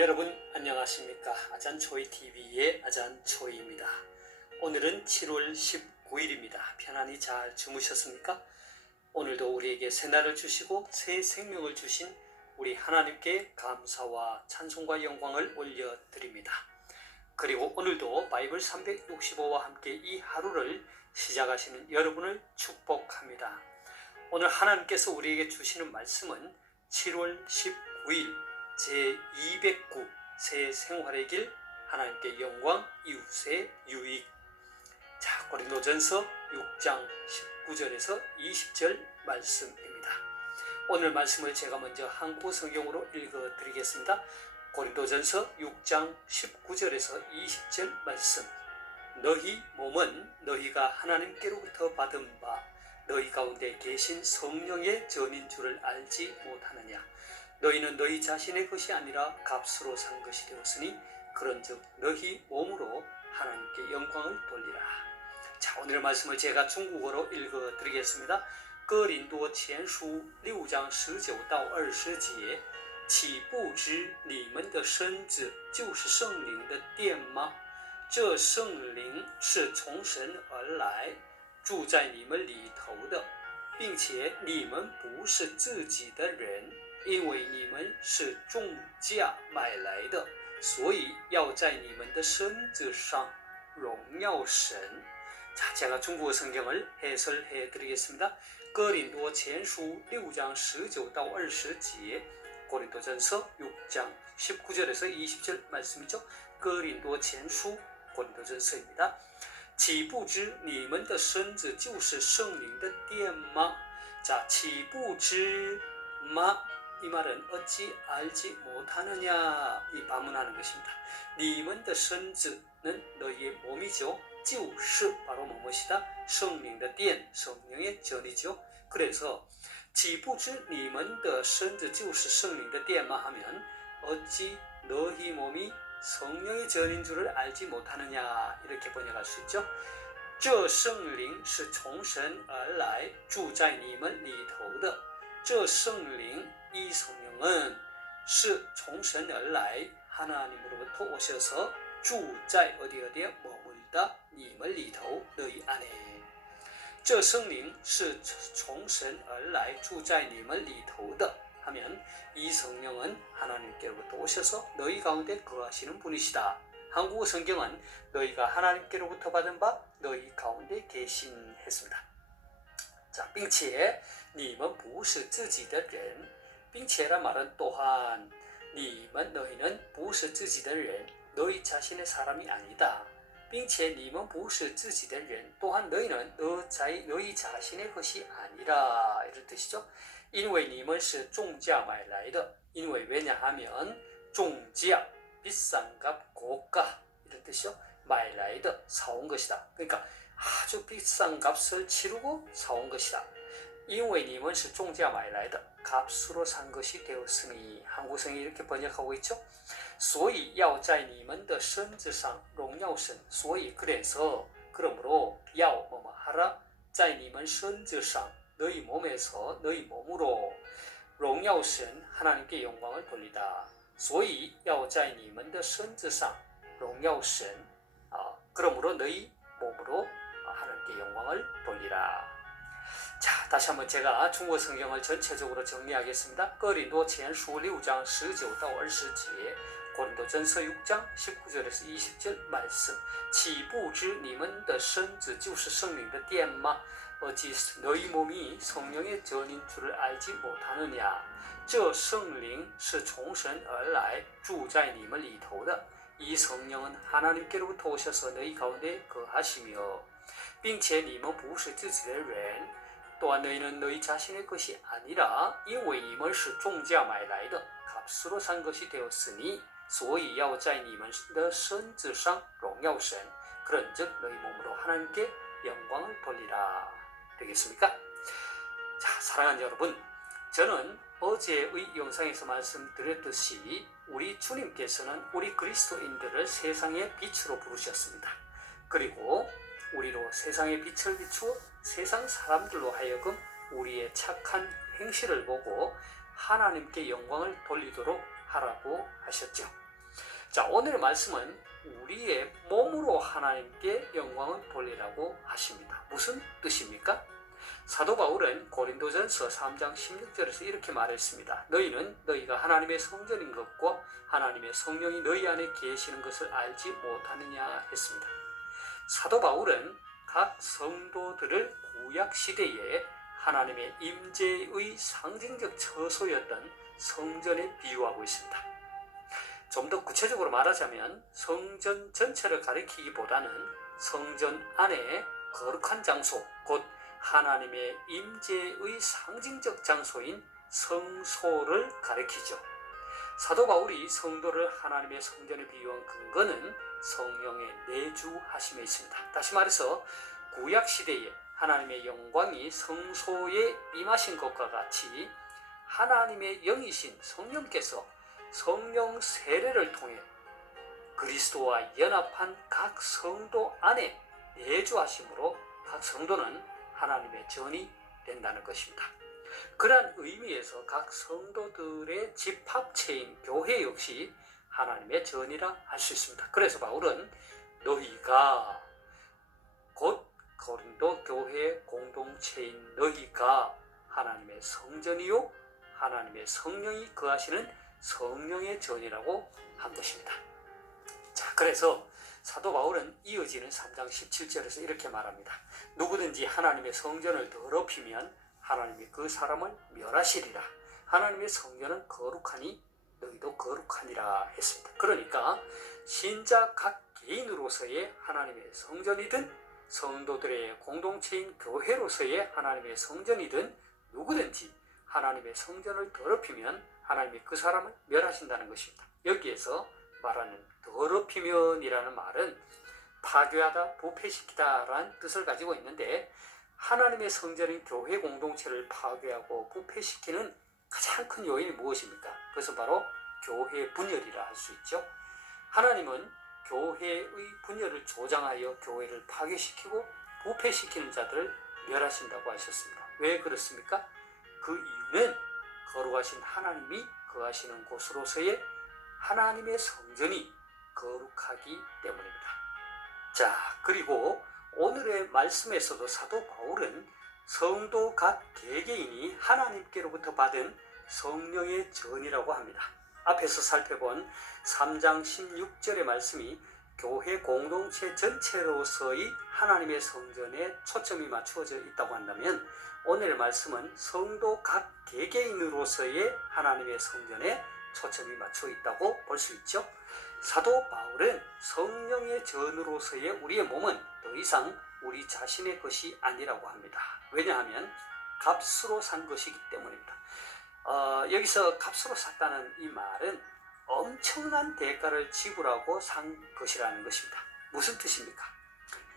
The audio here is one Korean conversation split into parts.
여러분 안녕하십니까? 아잔초이TV의 아잔초이입니다. 오늘은 7월 19일입니다. 편안히 잘 주무셨습니까? 오늘도 우리에게 새날을 주시고 새 생명을 주신 우리 하나님께 감사와 찬송과 영광을 올려드립니다. 그리고 오늘도 바이블 365와 함께 이 하루를 시작하시는 여러분을 축복합니다. 오늘 하나님께서 우리에게 주시는 말씀은 7월 19일 제209 새 생활의 길, 하나님께 영광, 이웃의 유익. 자, 고린도전서 6장 19절에서 20절 말씀입니다. 오늘 말씀을 제가 먼저 한국어 성경으로 읽어드리겠습니다. 고린도전서 6장 19절에서 20절 말씀. 너희 몸은 너희가 하나님께로부터 받은 바 너희 가운데 계신 성령의 전인 줄을 알지 못하느냐. 너희는 너희 자신의 것이 아니라 값으로 산 것이 되었으니 그런즉 너희 몸으로 하나님께 영광을 돌리라. 자, 오늘 말씀을 제가 중국어로 읽어드리겠습니다. 哥林多前书6章19到20节，岂不知你们的身子就是圣灵的殿吗？这圣灵是从神而来，住在你们里头的，并且你们不是自己的人，因为你们是重价买来的，所以要在你们的身子上荣耀神。 자, 제가 중국어 성경을 해설해 드리겠습니다. 고린도前书 6장 19到20节, 고린도전서 6장 19절에서 20절 말씀이죠. 고린도前书 고린도전서입니다. 岂不知你们的身子就是圣灵的殿吗? 자, 岂不知吗? 이 말은 어찌 알지 못하느냐 이 반문하는 것입니다. 你们的身子는 너희의 몸이죠. 就是바로 무엇이다? 圣灵的殿, 성령의 전이죠. 그래서 岂不知你们的身子就是圣灵的殿吗? 하면 어찌 너희 몸이 성령의 전인 줄을 알지 못하느냐 이렇게 번역할 수 있죠. 这圣灵是从神而来住在你们里头的这圣灵이 성령은 是从神而来 하나님으로부터 오셔서 住在 어디에 머물다 你们里头 너희 안에 这圣灵是从神而来住在你们里头的 하면 이 성령은 하나님께로부터 오셔서 너희 가운데 거하시는 분이시다. 한국어 성경은 너희가 하나님께로부터 받은 바 너희 가운데 계신 했습니다. 자, 并且你们不是自己的人 并且란 말은 또한 你们 너희는 不是自己的人 너희 자신의 사람이 아니다. 并且你们不是自己的人 또한 너희는 너희 자신의 것이 아니라 이런 뜻이죠. 因为你们是重价买来的 因为 왜냐하면 重价 비싼 값 고가 이런 뜻이죠. 买来的 사온 것이다. 그러니까 아주 비싼 값을 치르고 사온 것이다. 因为你们是重价买来的 값으로 산 것이 되었으니 한국성이 이렇게 번역하고 있죠. 所以要在你们的身子上荣耀神 所以 그래서 그러므로 要 뭐뭐 하라 在你们身子上 너희 몸에서 너희 몸으로 荣耀神 하나님께 영광을 돌리다. 所以要在你们的身子上荣耀神 그러므로 너희 몸으로 하나님께 영광을 돌리라. 자, 다시 한번 제가 중국어 성경을 전체적으로 정리하겠습니다. 고린도前书 6장 19到20节 고린도전서 6장 19절에서 20절 말씀. 岂不知你们的身子就是圣灵的殿吗? 어찌 너희 몸이 성령의 전인 줄을 알지 못하느냐? 这圣灵是从神而来住在你们里头的. 이 성령은 하나님께로부터 오셔서 너희 가운데 거하시며 并且你们不是自己的人 또한 너희는 너희 자신의 것이 아니라 因为你们是重价买来的 값으로 산 것이 되었으니 所以要在你们的身子上荣耀神 그런즉 너희 몸으로 하나님께 영광을 돌리라. 되겠습니까? 자, 사랑하는 여러분, 저는 어제의 영상에서 말씀드렸듯이 우리 주님께서는 우리 그리스도인들을 세상의 빛으로 부르셨습니다. 그리고 우리로 세상의 빛을 비추어 세상 사람들로 하여금 우리의 착한 행실을 보고 하나님께 영광을 돌리도록 하라고 하셨죠. 자, 오늘의 말씀은 우리의 몸으로 하나님께 영광을 돌리라고 하십니다. 무슨 뜻입니까? 사도 바울은 고린도전서 3장 16절에서 이렇게 말했습니다. 너희는 너희가 하나님의 성전인 것과 하나님의 성령이 너희 안에 계시는 것을 알지 못하느냐 했습니다. 사도 바울은 각 성도들을 구약 시대에 하나님의 임재의 상징적 처소였던 성전에 비유하고 있습니다. 좀 더 구체적으로 말하자면 성전 전체를 가리키기보다는 성전 안에 거룩한 장소, 곧 하나님의 임재의 상징적 장소인 성소를 가리키죠. 사도 바울이 성도를 하나님의 성전에 비유한 근거는 성령의 내주하심에 있습니다. 다시 말해서 구약 시대에 하나님의 영광이 성소에 임하신 것과 같이 하나님의 영이신 성령께서 성령 세례를 통해 그리스도와 연합한 각 성도 안에 내주하심으로 각 성도는 하나님의 전이 된다는 것입니다. 그러한 의미에서 각 성도들의 집합체인 교회 역시 하나님의 전이라 할 수 있습니다. 그래서 바울은 너희가 곧 고린도 교회 공동체인 너희가 하나님의 성전이요 하나님의 성령이 거하시는 성령의 전이라고 한 것입니다. 자, 그래서 사도 바울은 이어지는 3장 17절에서 이렇게 말합니다. 누구든지 하나님의 성전을 더럽히면 하나님이 그 사람을 멸하시리라. 하나님의 성전은 거룩하니 너희도 거룩하니라 했습니다. 그러니까 신자 각 개인으로서의 하나님의 성전이든 성도들의 공동체인 교회로서의 하나님의 성전이든 누구든지 하나님의 성전을 더럽히면 하나님이 그 사람을 멸하신다는 것입니다. 여기에서 말하는 더럽히면이라는 말은 파괴하다, 부패시키다 라는 뜻을 가지고 있는데 하나님의 성전인 교회 공동체를 파괴하고 부패시키는 가장 큰 요인이 무엇입니까? 그것은 바로 교회 분열이라 할 수 있죠. 하나님은 교회의 분열을 조장하여 교회를 파괴시키고 부패시키는 자들을 멸하신다고 하셨습니다. 왜 그렇습니까? 그 이유는 거룩하신 하나님이 거하시는 곳으로서의 하나님의 성전이 거룩하기 때문입니다. 자, 그리고 오늘의 말씀에서도 사도 바울은 성도 각 개개인이 하나님께로부터 받은 성령의 전이라고 합니다. 앞에서 살펴본 3장 16절의 말씀이 교회 공동체 전체로서의 하나님의 성전에 초점이 맞추어져 있다고 한다면 오늘의 말씀은 성도 각 개개인으로서의 하나님의 성전에 초점이 맞춰 있다고 볼 수 있죠. 사도 바울은 성령의 전으로서의 우리의 몸은 더 이상 우리 자신의 것이 아니라고 합니다. 왜냐하면 값으로 산 것이기 때문입니다. 여기서 값으로 샀다는 이 말은 엄청난 대가를 지불하고 산 것이라는 것입니다. 무슨 뜻입니까?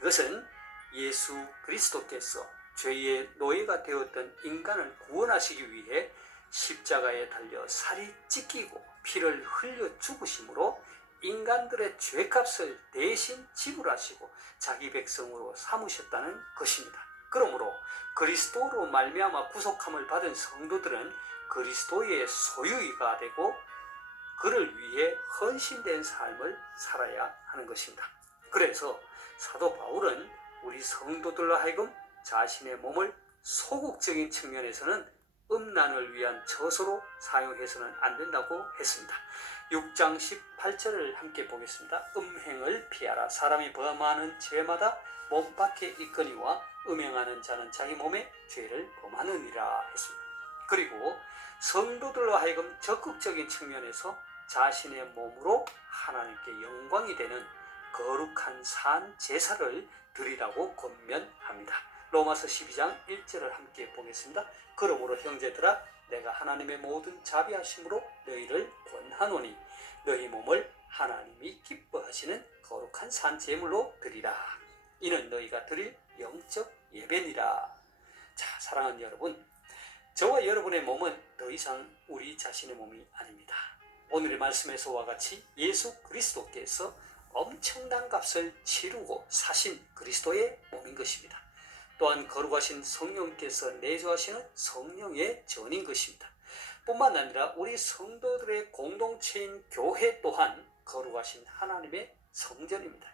이것은 예수 그리스도께서 죄의 노예가 되었던 인간을 구원하시기 위해 십자가에 달려 살이 찢기고 피를 흘려 죽으심으로 인간들의 죄값을 대신 지불하시고 자기 백성으로 삼으셨다는 것입니다. 그러므로 그리스도로 말미암아 구속함을 받은 성도들은 그리스도의 소유이가 되고 그를 위해 헌신된 삶을 살아야 하는 것입니다. 그래서 사도 바울은 우리 성도들로 하여금 자신의 몸을 소극적인 측면에서는 음란을 위한 처소로 사용해서는 안 된다고 했습니다. 6장 18절을 함께 보겠습니다. 음행을 피하라. 사람이 범하는 죄마다 몸 밖에 있거니와 음행하는 자는 자기 몸에 죄를 범하느니라 했습니다. 그리고 성도들로 하여금 적극적인 측면에서 자신의 몸으로 하나님께 영광이 되는 거룩한 산 제사를 드리라고 권면합니다. 로마서 12장 1절을 함께 보겠습니다. 그러므로 형제들아 내가 하나님의 모든 자비하심으로 너희를 권하노니 너희 몸을 하나님이 기뻐하시는 거룩한 산 제물로 드리라. 이는 너희가 드릴 영적 예배니라. 자, 사랑하는 여러분, 저와 여러분의 몸은 더 이상 우리 자신의 몸이 아닙니다. 오늘의 말씀에서와 같이 예수 그리스도께서 엄청난 값을 치르고 사신 그리스도의 몸인 것입니다. 또한 거룩하신 성령께서 내주하시는 성령의 전인 것입니다. 뿐만 아니라 우리 성도들의 공동체인 교회 또한 거룩하신 하나님의 성전입니다.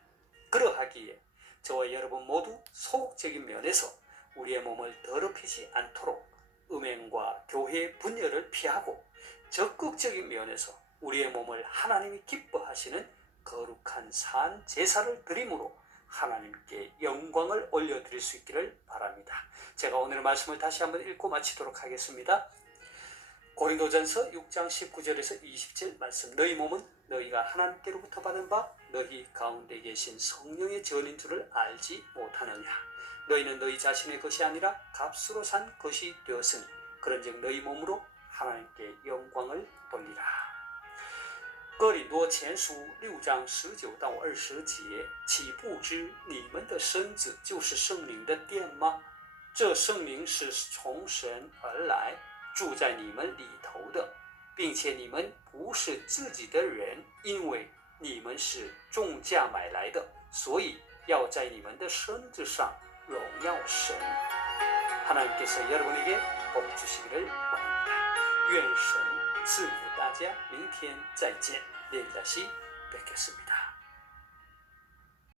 그러하기에 저와 여러분 모두 소극적인 면에서 우리의 몸을 더럽히지 않도록 음행과 교회의 분열을 피하고 적극적인 면에서 우리의 몸을 하나님이 기뻐하시는 거룩한 산 제사를 드림으로 하나님께 영광을 올려드릴 수 있기를 바랍니다. 제가 오늘 말씀을 다시 한번 읽고 마치도록 하겠습니다. 고린도전서 6장 19절에서 20절 말씀. 너희 몸은 너희가 하나님께로부터 받은 바 너희 가운데 계신 성령의 전인 줄을 알지 못하느냐. 너희는 너희 자신의 것이 아니라 값으로 산 것이 되었으니 그런즉 너희 몸으로 하나님께 영광을 돌리라.哥林多前书6章19到20节，岂不知你们的身子就是圣灵的殿吗？这圣灵是从神而来，住在你们里头的，并且你们不是自己的人，因为你们是重价买来的，所以要在你们的身子上荣耀神。 하나님께서 여러분에게 복 주시기를 원합니다. 愿神赐福大家，明天再见，내일 다시 뵙겠습니다.